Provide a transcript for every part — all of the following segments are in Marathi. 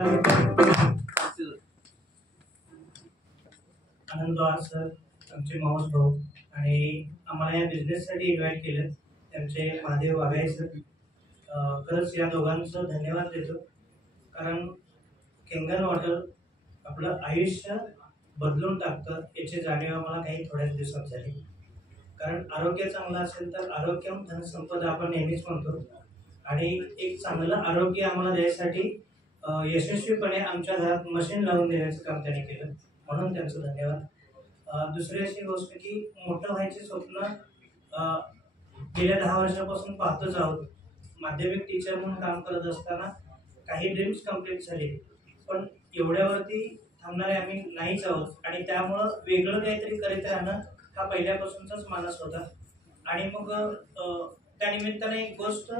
आनंद सर, आमचे मावस भाऊ आणि आम्हाला या बिझनेससाठी इन्व्हाइट केलं त्यांचे महादेव वाघाई सर. खरंच या दोघांचं धन्यवाद देतो, कारण केंगन वॉटर आपलं आयुष्य बदलून टाकतं याची जाणीव आम्हाला काही थोड्याच दिवसात झाली. कारण आरोग्य चांगलं असेल तर आरोग्यम धनसंपदा आपण नेहमीच म्हणतो, आणि एक चांगलं आरोग्य आम्हाला द्यायसाठी यशस्वीपणे आमच्या घरात मशीन लावून देण्याचं काम त्यांनी केलं, म्हणून त्यांचं धन्यवाद. दुसरी अशी गोष्ट की मोठं व्हायचे स्वप्न गेल्या 10 वर्षापासून पाहतोच आहोत. माध्यमिक टीचर म्हणून काम करत असताना काही ड्रीम्स कंप्लीट झाले, पण एवढ्यावरती थांबणारे आम्ही नाहीच आहोत. आणि त्यामुळं वेगळं काहीतरी करीत राहणं हा पहिल्यापासूनचाच मानस होता. आणि मग त्या निमित्ताने एक गोष्ट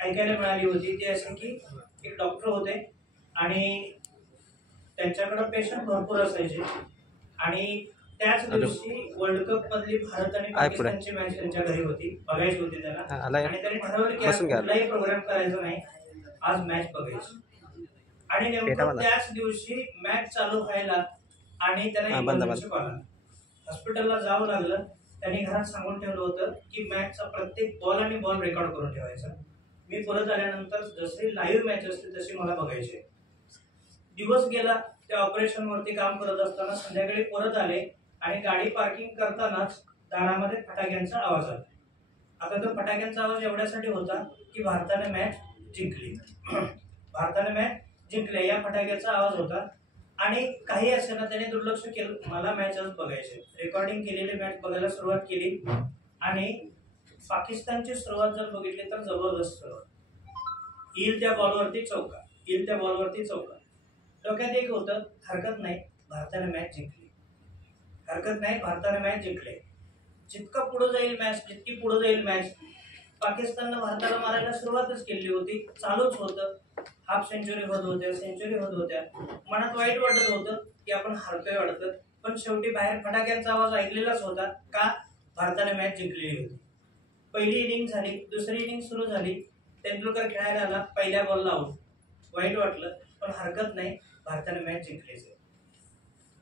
ऐकायला मिळाली होती, ती अशी की एक डॉक्टर होते आणि त्यांच्याकडे पेशंट भरपूर असायचे. आणि त्याच दिवशी वर्ल्ड कप मधली भारत आणि पाकिस्तानची मॅच त्यांच्या घरी होती, बघायची होती त्याला. आणि त्यांनी ठरवलं की कुठलाही प्रोग्राम करायचा नाही, आज मॅच बघायची. आणि नेमकं त्याच दिवशी मॅच चालू व्हायला आणि त्यांना इमर्जन्सी आला, हॉस्पिटलला जावं लागलं. त्यांनी घरात सांगून ठेवलं होतं की मॅचचा प्रत्येक बॉल आणि बॉल रेकॉर्ड करून ठेवायचा. मी परत आल्यानंतर जसे लाईव्ह मॅच असते तशी मला बघायचे. दिवस गेला, त्या ऑपरेशन वरती काम करत असताना संध्याकाळी परत आले आणि गाडी पार्किंग करतानाच दारामध्ये फटाक्यांचा आवाज आला. आता तो फटाक्यांचा आवाज एवढ्यासाठी होता की भारताने मॅच जिंकली. भारताने मॅच जिंकली या फटाक्याचा आवाज होता. आणि काही असे ना त्याने दुर्लक्ष केलं, मला मॅचच बघायचे. रेकॉर्डिंग केलेली मॅच बघायला सुरुवात केली आणि पाकिस्तानची सुरुवात जर बघितली तर जबरदस्त सुरुवात. येईल त्या बॉलवरती चौका, येईल त्या बॉलवरती चौका. डोक्यात एक होतं, हरकत नाही, भारताने मॅच जिंकली, हरकत नाही, भारताने मॅच जिंकली. जितकं पुढे जाईल मॅच, जितकी पुढे जाईल मॅच, पाकिस्ताननं भारताला मारायला सुरुवातच केली होती. चालूच होतं, हाफ सेंचुरी होत होत्या, सेंचुरी होत होत्या. मनात वाईट वाटत होतं की आपण हरतोय वाटतं, पण शेवटी बाहेर फटाक्यांचा आवाज ऐकलेलाच होता का भारताने मॅच जिंकलेली होती. पहिली इनिंग झाली, दुसरी इनिंग सुरू झाली, तेंडुलकर खेळायला आला, पहिल्या बॉलला आऊट. वाईट वाटलं, पण हरकत नाही, भारताने मॅच जिंकलीच.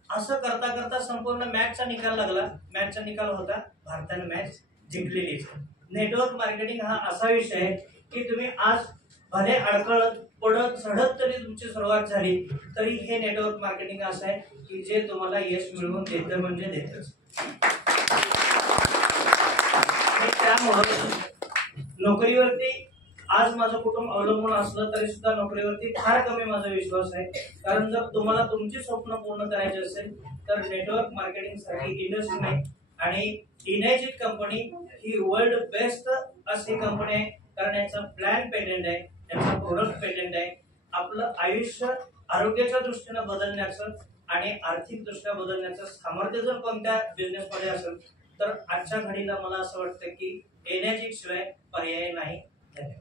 असं करता करता संपूर्ण मॅचचा निकाल लागला. मॅचचा निकाल होता भारताने मॅच जिंकलेलीच. नेटवर्क मार्केटिंग हा असा विषय आहे की तुम्ही आज भले अडकळत पडत चढत तरी तुमची सुरुवात झाली तरी हे नेटवर्क मार्केटिंग असं आहे की जे तुम्हाला यश मिळवून देतं म्हणजे देतच. त्यामुळे नोकरीवरती आज माझं कुटुंब अवलंबून असलं तरी सुद्धा नोकरीवरती फार कमी माझा विश्वास आहे. कारण जर तुम्हाला तुमची स्वप्न पूर्ण करायची असेल तर नेटवर्क मार्केटिंग साठी इंडस्ट्री नाही. आणि इनॅजिट कंपनी ही वर्ल्ड बेस्ट अशी कंपनी आहे, कारण याचा प्लॅन पेटंट आहे, याचा प्रोडक्ट पेटंट आहे. आपलं आयुष्य आरोग्याच्या दृष्टीने बदलण्याचं आणि आर्थिक दृष्ट्या बदलण्याचं सामर्थ्य जर कोणत्या बिझनेसमध्ये असेल तर आजच्या घडीला मला असं वाटतं की इनॅजिट शिवाय पर्याय नाही. धन्यवाद.